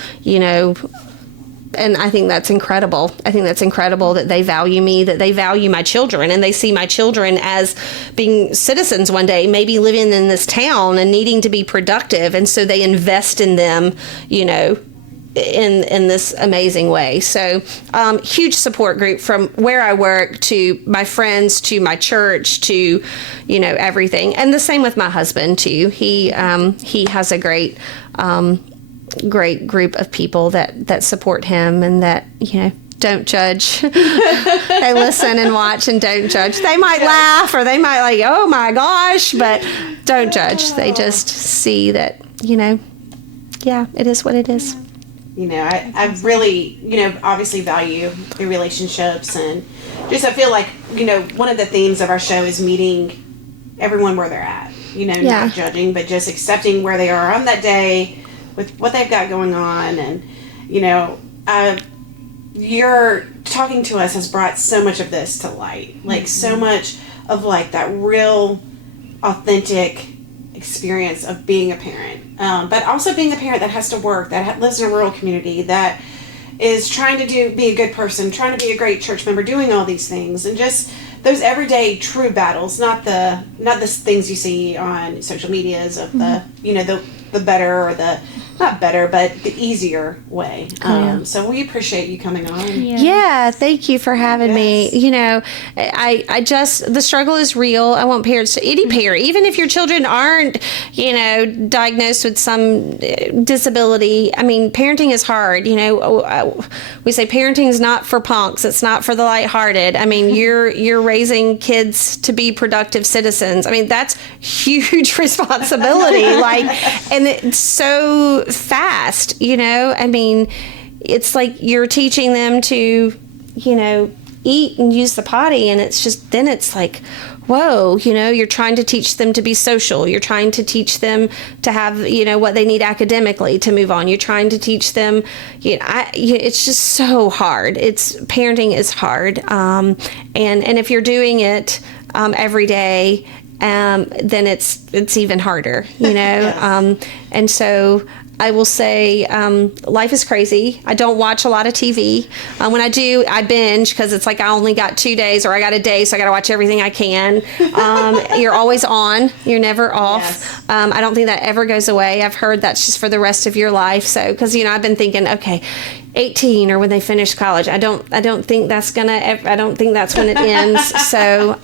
and I think that's incredible. I think that's incredible that they value me, that they value my children, and they see my children as being citizens one day, maybe living in this town and needing to be productive. And so they invest in them, in this amazing way. So huge support group from where I work to my friends to my church to everything. And the same with my husband too. He has a great group of people that support him, and that don't judge. They listen and watch and don't judge. They might laugh, or they might oh my gosh, but don't judge. They just see that it is what it is. I really, obviously value the relationships, and just I feel like, one of the themes of our show is meeting everyone where they're at, not judging, but just accepting where they are on that day with what they've got going on. And, your talking to us has brought so much of this to light, so much of that real authentic experience of being a parent, but also being a parent that has to work, that lives in a rural community, that is trying to be a good person, trying to be a great church member, doing all these things, and just those everyday true battles, not the things you see on social medias of the better, or the not better, but the easier way. So we appreciate you coming on. Yeah, thank you for having me. I just, the struggle is real. I want parents, any parent, even if your children aren't, diagnosed with some disability. I mean, parenting is hard. We say parenting is not for punks. It's not for the lighthearted. I mean, you're raising kids to be productive citizens. I mean, that's huge responsibility. And it's so fast, I mean, it's like you're teaching them to, eat and use the potty, and it's just, then it's like, whoa, you're trying to teach them to be social. You're trying to teach them to have, what they need academically to move on. You're trying to teach them, it's just so hard. Parenting is hard. And if you're doing it every day, then it's even harder, Yes. And so I will say life is crazy. I don't watch a lot of TV. When I do, I binge because it's like I only got 2 days or I got a day, so I got to watch everything I can. You're always on. You're never off. Yes. I don't think that ever goes away. I've heard that's just for the rest of your life. So, because, I've been thinking, okay, 18 or when they finish college. I don't think that's when it ends. So,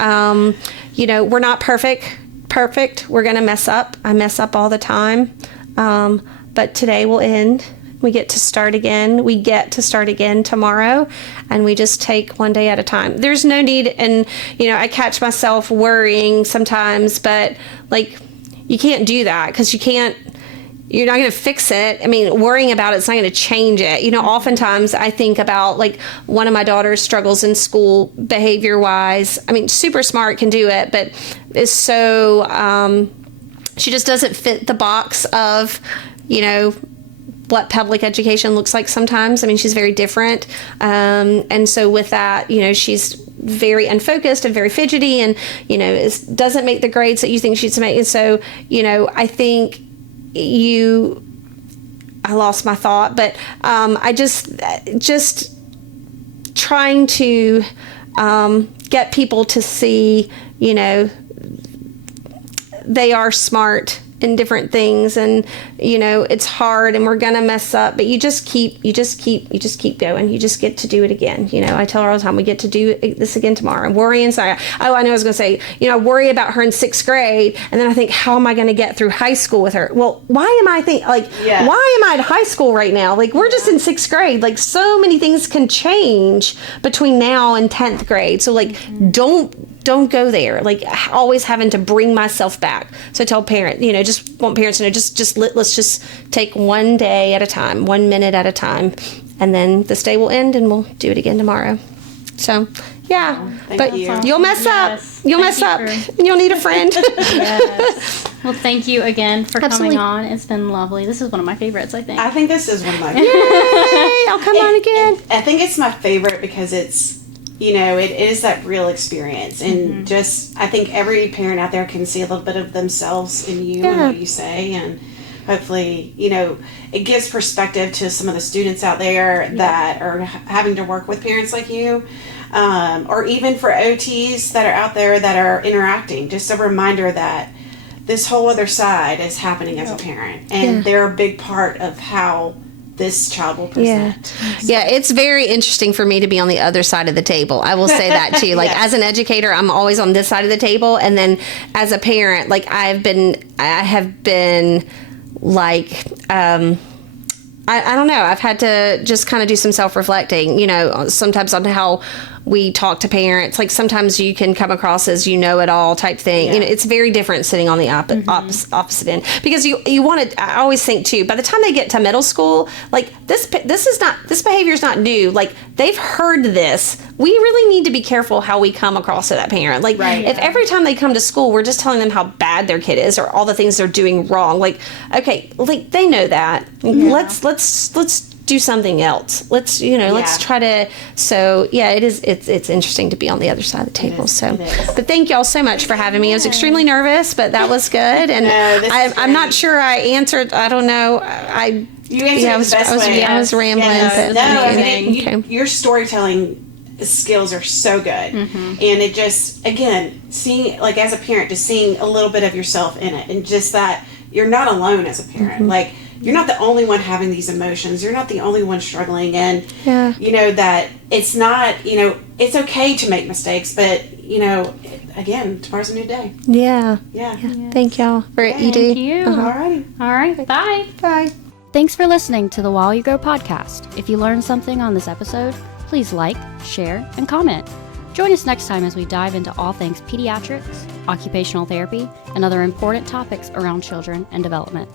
we're not perfect. We're going to mess up. I mess up all the time. But today will end. We get to start again. We get to start again tomorrow, and we just take one day at a time. There's no need, and I catch myself worrying sometimes, but you can't do that because you're not going to fix it. I mean, worrying about it's not going to change it. Oftentimes I think about one of my daughters struggles in school behavior wise. I mean, super smart, can do it, but is so, she just doesn't fit the box of, what public education looks like sometimes. I mean, she's very different. And so with that, she's very unfocused and very fidgety and, doesn't make the grades that you think she's make. And so, I think I lost my thought, but I just trying to get people to see, they are smart in different things, and it's hard and we're gonna mess up, but you just keep going. You just get to do it again. I tell her all the time, we get to do this again tomorrow. I'm worrying. Sorry. Oh, I know I was gonna say, I worry about her in 6th grade, and then I think, how am I gonna get through high school with her? Well, why am I why am I at high school right now? We're just in 6th grade. So many things can change between now and 10th grade. So don't go there. Always having to bring myself back. So I tell parents, just want parents to know, let's just take one day at a time, 1 minute at a time, and then this day will end and we'll do it again tomorrow. So, yeah, but you'll mess up. You'll mess up, and you'll need a friend. Yes. Well, thank you again for Absolutely. coming on. It's been lovely. This is one of my favorites, I think. I think this is one of my Yay! I'll come on again. I think it's my favorite because it's, it is that real experience. And just, I think every parent out there can see a little bit of themselves in you and what you say. And hopefully, it gives perspective to some of the students out there that are having to work with parents like you. Or even for OTs that are out there that are interacting. Just a reminder that this whole other side is happening as a parent. And they're a big part of how this child will present. Yeah, it's very interesting for me to be on the other side of the table. I will say that too. As an educator, I'm always on this side of the table, and then as a parent, I have been I don't know. I've had to just kind of do some self-reflecting, sometimes on how we talk to parents. Sometimes you can come across as it all type thing. It's very different sitting on the opposite end, because you want to. I always think too, by the time they get to middle school, this behavior is not new. They've heard this. We really need to be careful how we come across to that parent. If every time they come to school, we're just telling them how bad their kid is or all the things they're doing wrong. Okay, they know that. Yeah. Let's do something else. Let's try to. So it's interesting to be on the other side of the table. But thank y'all so much for having me. I was extremely nervous, but that was good. And I'm not sure I answered. I don't know. You answered the best way. I was rambling. Your storytelling skills are so good. And it just, again, seeing, as a parent, just seeing a little bit of yourself in it, and just that you're not alone as a parent. You're not the only one having these emotions. You're not the only one struggling. And, that it's not, it's okay to make mistakes, but, again, tomorrow's a new day. Yeah. Thank y'all for what you do. Thank you. All right. All right. Bye. Bye. Thanks for listening to the While You Grow podcast. If you learned something on this episode, please like, share, and comment. Join us next time as we dive into all things pediatrics, occupational therapy, and other important topics around children and development.